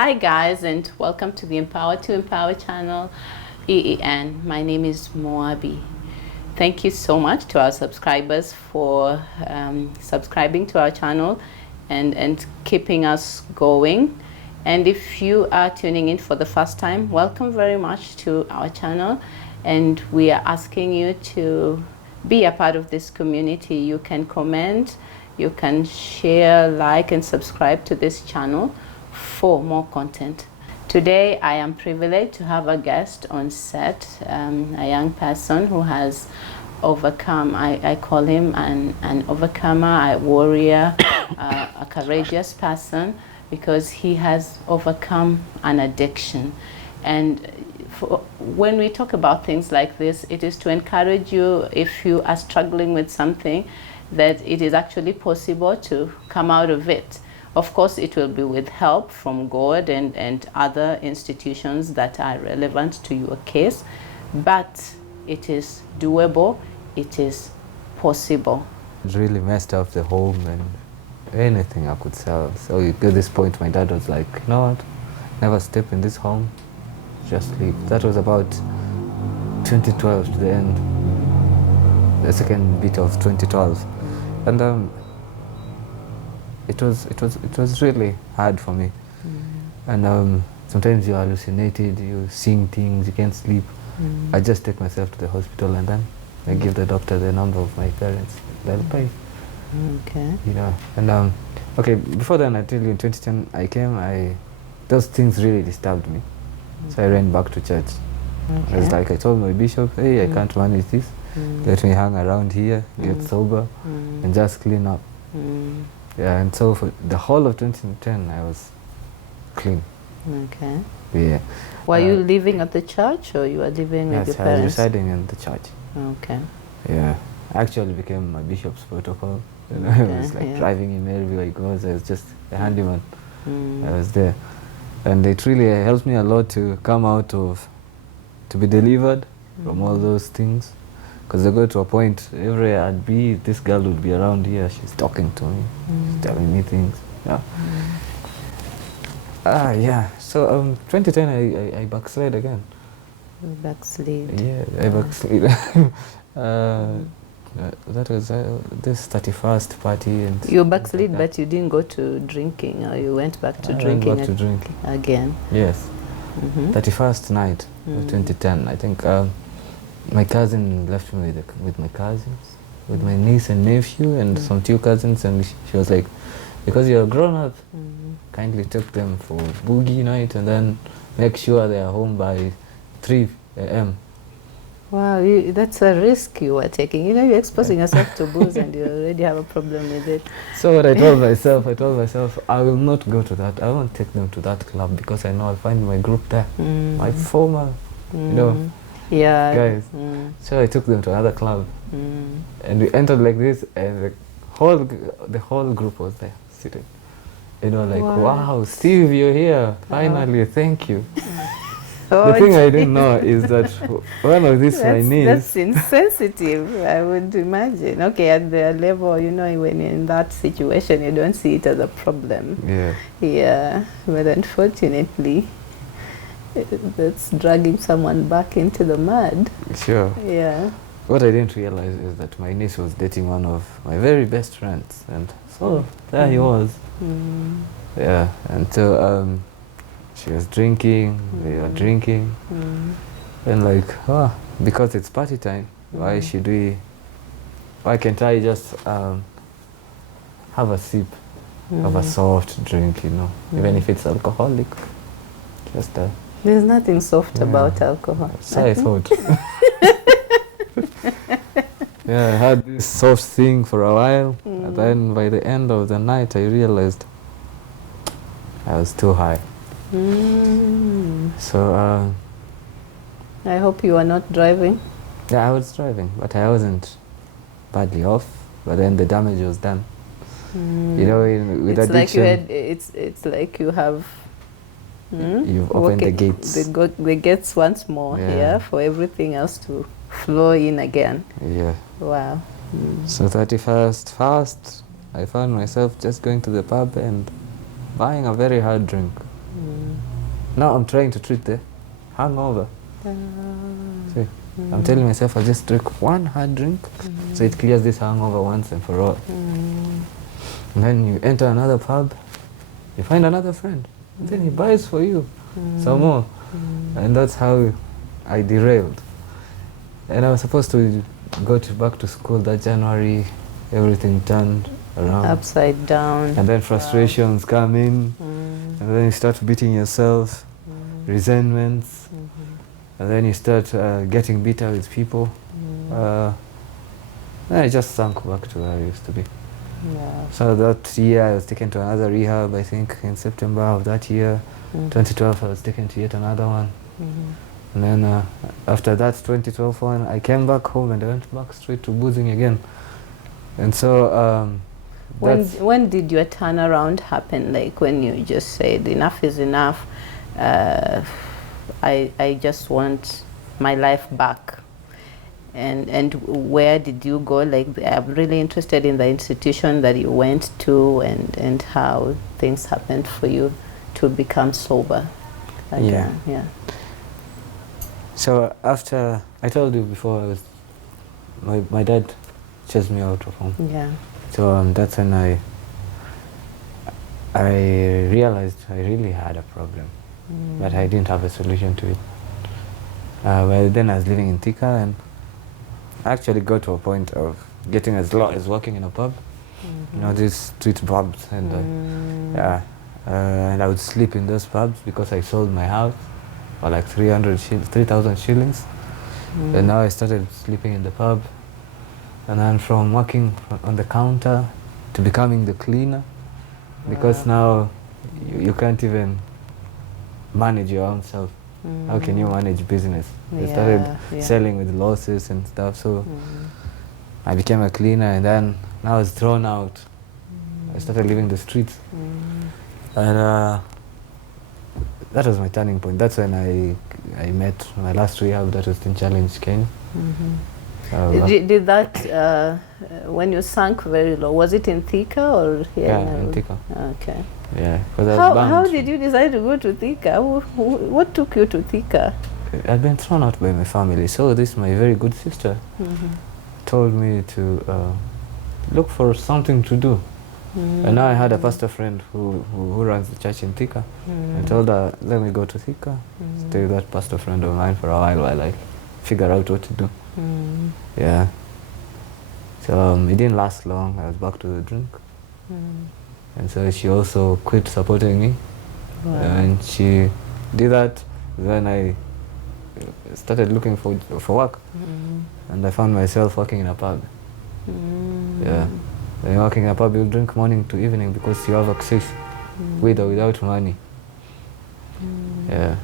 Hi guys, and welcome to the Empower to Empower channel, EEN. My name is Moabbie. Thank you so much to our subscribers for subscribing to our channel and keeping us going. And if you are tuning in for the first time, welcome very much to our channel, and we are asking you to be a part of this community. You can comment, you can share, like, and subscribe to this channel for more content. Today I am privileged to have a guest on set, a young person who has overcome, I call him an overcomer, a warrior, a courageous person, because he has overcome an addiction. And when we talk about things like this, it is to encourage you, if you are struggling with something, that it is actually possible to come out of it. Of course, it will be with help from God and other institutions that are relevant to your case, but it is doable, it is possible. It really messed up the home and anything I could sell. So at this point, my dad was like, you know what, never step in this home, just leave. That was about 2012 to the end, the second bit of 2012. And it was really hard for me. And sometimes you hallucinated, you seeing things, you can't sleep. I just take myself to the hospital and then I give the doctor the number of my parents. They'll pay. Okay. You know. And okay, before then, I tell you, in 2010 those things really disturbed me. So I ran back to church. Okay. I was like, I told my bishop, hey, I can't manage this. Let me hang around here, get sober, and just clean up. Yeah, and so for the whole of 2010, I was clean. Okay. Yeah. Were you living at the church, or you were living with your Yes, I was parents? residing in the church. Okay. Yeah. I actually became my bishop's protocol. You know, Okay, I was like yeah. driving him everywhere he goes. I was just a handyman. I was there. And it really helped me a lot to come out of, to be delivered from all those things. Because I got to a point, everywhere I'd be, this girl would be around here, she's talking to me, she's telling me things. Yeah. Yeah. So 2010 I backslid again. Backslid. Yeah, I backslid. That was this 31st party. And You backslid, but you didn't go to drinking, or you went back to I went drinking back to drinking. again. Yes. 31st night of 2010, I think my cousin left me with my cousins, with my niece and nephew and some two cousins, and she was like, because you're a grown up, kindly take them for boogie night and then make sure they are home by 3 a.m. Wow, that's a risk you were taking. You know, you're exposing yourself to booze and you already have a problem with it. So what I told myself, I will not go to that. I won't take them to that club because I know I'll find my group there, my former, you know, guys. So I took them to another club, and we entered like this, and the whole group was there sitting. You know, like, wow, Steve, you're here. Finally, thank you. Oh, the thing I didn't know is that one of these my niece. That's insensitive, I would imagine. Okay, at the level, you know, when you're in that situation, you don't see it as a problem. Yeah. Yeah, but unfortunately, that's dragging someone back into the mud. Sure. Yeah. What I didn't realize is that my niece was dating one of my very best friends, and so there he was. Yeah, and so she was drinking, we were drinking, and like, because it's party time, why can't I just have a sip of a soft drink, you know, even if it's alcoholic, just There's nothing soft about alcohol. so I thought. Yeah, I had this soft thing for a while, and then by the end of the night I realized I was too high. So I hope you are not driving. yeah, I was driving, but I wasn't badly off, but then the damage was done. You know, with it's addiction, like it's like you have you've opened the gates. The gates once more here for everything else to flow in again. Yeah. Wow. So 31st fast, I found myself just going to the pub and buying a very hard drink. Now I'm trying to treat the hangover. See, I'm telling myself I'll just drink one hard drink so it clears this hangover once and for all. And then you enter another pub, you find another friend, and then he buys for you some more. And that's how I derailed. And I was supposed to go back to school that January. Everything turned around. Upside down. And then frustrations come in, and then you start beating yourself, resentments, and then you start getting bitter with people. Then I just sank back to where I used to be. Yeah. So that year I was taken to another rehab, I think in September of that year. 2012 I was taken to yet another one. And then after that 2012 one, I came back home and I went back straight to boozing again. And so when did your turnaround happen? Like when you just said enough is enough, I just want my life back. And where did you go? Like, I'm really interested in the institution that you went to and how things happened for you to become sober. Again. Yeah. So after, I told you before, my dad chased me out of home. Yeah. So that's when I realized I really had a problem, but I didn't have a solution to it. Well, then I was living in Thika, and I actually got to a point of getting as low as working in a pub, you know, these street pubs, and and I would sleep in those pubs because I sold my house for like 3,000 shillings. And now I started sleeping in the pub, and then from working on the counter to becoming the cleaner, because now you can't even manage your own self. How can you manage business? I started selling with losses and stuff, so I became a cleaner, and then now I was thrown out. I started living the streets. And that was my turning point. That's when I met my last rehab, that was Teen Challenge Kenya. Did that, when you sank very low, was it in Thika or here? Yeah, in Thika. Okay. Yeah, because I was banned. How did you decide to go to Thika? What took you to Thika? I'd been thrown out by my family, so this my very good sister told me to look for something to do. And now I had a pastor friend who runs the church in Thika. I told her, let me go to Thika, stay with that pastor friend of mine for a while I figure out what to do. Yeah. So it didn't last long. I was back to the drink. And so she also quit supporting me. And she did that. Then I started looking for work. And I found myself working in a pub. Yeah. When you're working in a pub, you drink morning to evening because you have access, with or without money. Yeah.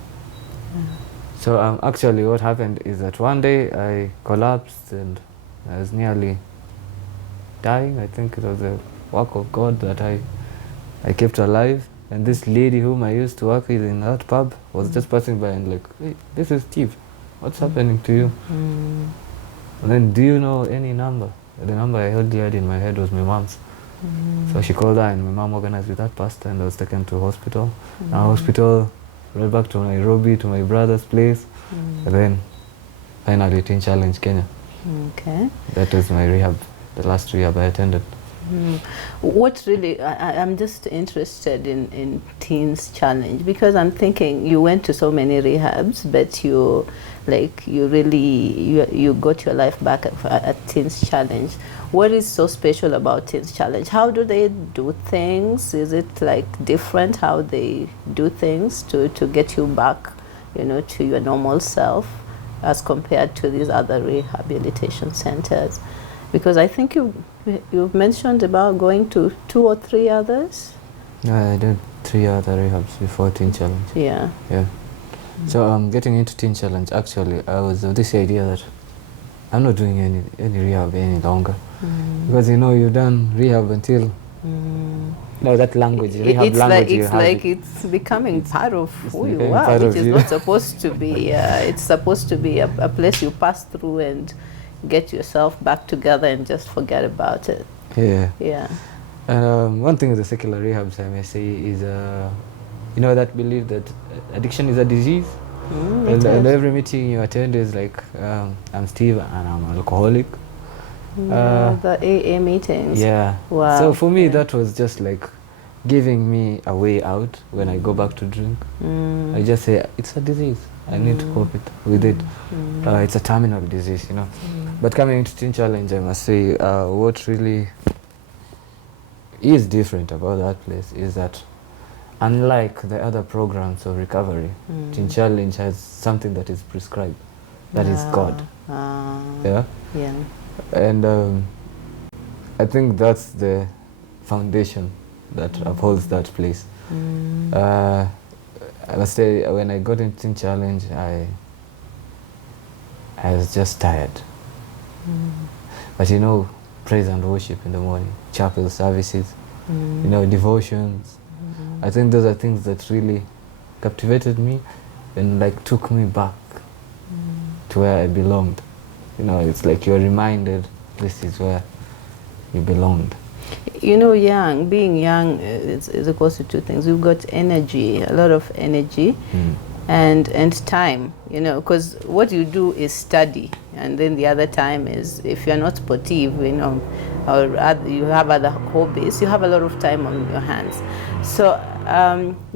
So actually what happened is that one day I collapsed and I was nearly dying. I think it was a work of God that I kept alive. And this lady whom I used to work with in that pub was just passing by and like, hey, this is Steve. What's happening to you? And then, do you know any number? The number I had in my head was my mom's. So she called her and my mom organized with that pastor and I was taken to hospital. Hospital, right back to Nairobi, to my brother's place. And then finally Teen Challenge Kenya. Okay. That was my rehab, the last rehab I attended. What really, I'm just interested in Teens Challenge because I'm thinking you went to so many rehabs, but you got your life back at Teens Challenge. What is so special about Teens Challenge? How do they do things? Is it like different how they do things to get you back, you know, to your normal self as compared to these other rehabilitation centers? Because I think you've mentioned about going to 2 or 3 others. Yeah, I did 3 other rehabs before Teen Challenge. Yeah. Yeah. So getting into Teen Challenge, actually, I was of this idea that I'm not doing any rehab any longer. Because, you know, you've done rehab until, no, that language, rehab it's language. It's becoming part of who you are, which is not supposed to be. It's supposed to be a place you pass through and get yourself back together and just forget about it. Yeah. Yeah. And one thing with the secular rehabs, I may say, is you know, that belief that addiction is a disease. And every meeting you attend is like, I'm Steve and I'm an alcoholic. The AA meetings. Yeah. Wow. So for me, that was just like giving me a way out when I go back to drink. I just say, it's a disease. I need to cope with it. It's a terminal disease, you know. But coming into Teen Challenge, I must say, what really is different about that place is that unlike the other programs of recovery, Teen Challenge has something that is prescribed. That is God. Yeah? Yeah. And I think that's the foundation that upholds that place. I must say, when I got into Teen Challenge, I was just tired. But you know, praise and worship in the morning, chapel services, you know, devotions. I think those are things that really captivated me and like took me back to where I belonged. You know, it's like you're reminded this is where you belonged. You know, being young is equals to two things. We've got energy, a lot of energy, and time, you know, because what you do is study, and then the other time is, if you're not sportive, you know, or you have other hobbies, you have a lot of time on your hands. So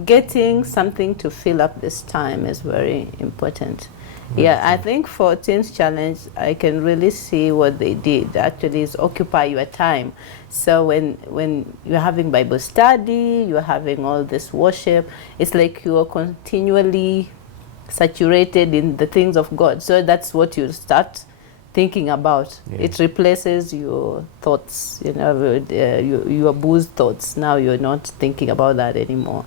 getting something to fill up this time is very important. Yeah, I think for Teens Challenge, I can really see what they did actually is occupy your time. So when you're having Bible study, you're having all this worship, it's like you're continually saturated in the things of God. So that's what you start thinking about. Yeah. It replaces your thoughts, you know, your booze thoughts. Now you're not thinking about that anymore.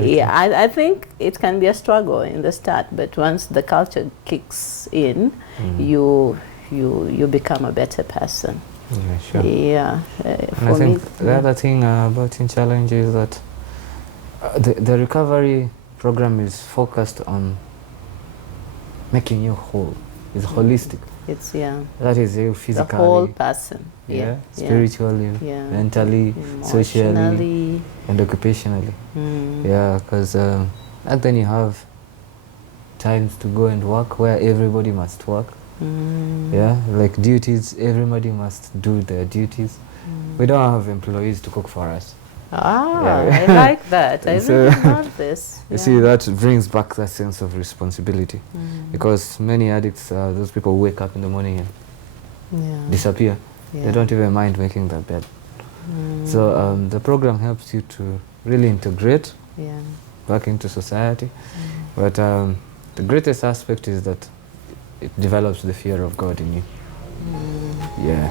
Yeah, I think it can be a struggle in the start, but once the culture kicks in, you become a better person. Yeah, sure. Yeah. And I think the other thing about Teen Challenge is that the recovery program is focused on making you whole. It's holistic. It's That is you physically. The whole person. Yeah. Spiritually, mentally, socially, and occupationally. Yeah, because and then you have times to go and work where everybody must work. Yeah, like duties, everybody must do their duties. We don't have employees to cook for us. I like that. I really love this. You see, that brings back that sense of responsibility. Because many addicts, those people wake up in the morning and disappear. They don't even mind making their bed. So the program helps you to really integrate back into society. But the greatest aspect is that it develops the fear of God in you. Yeah.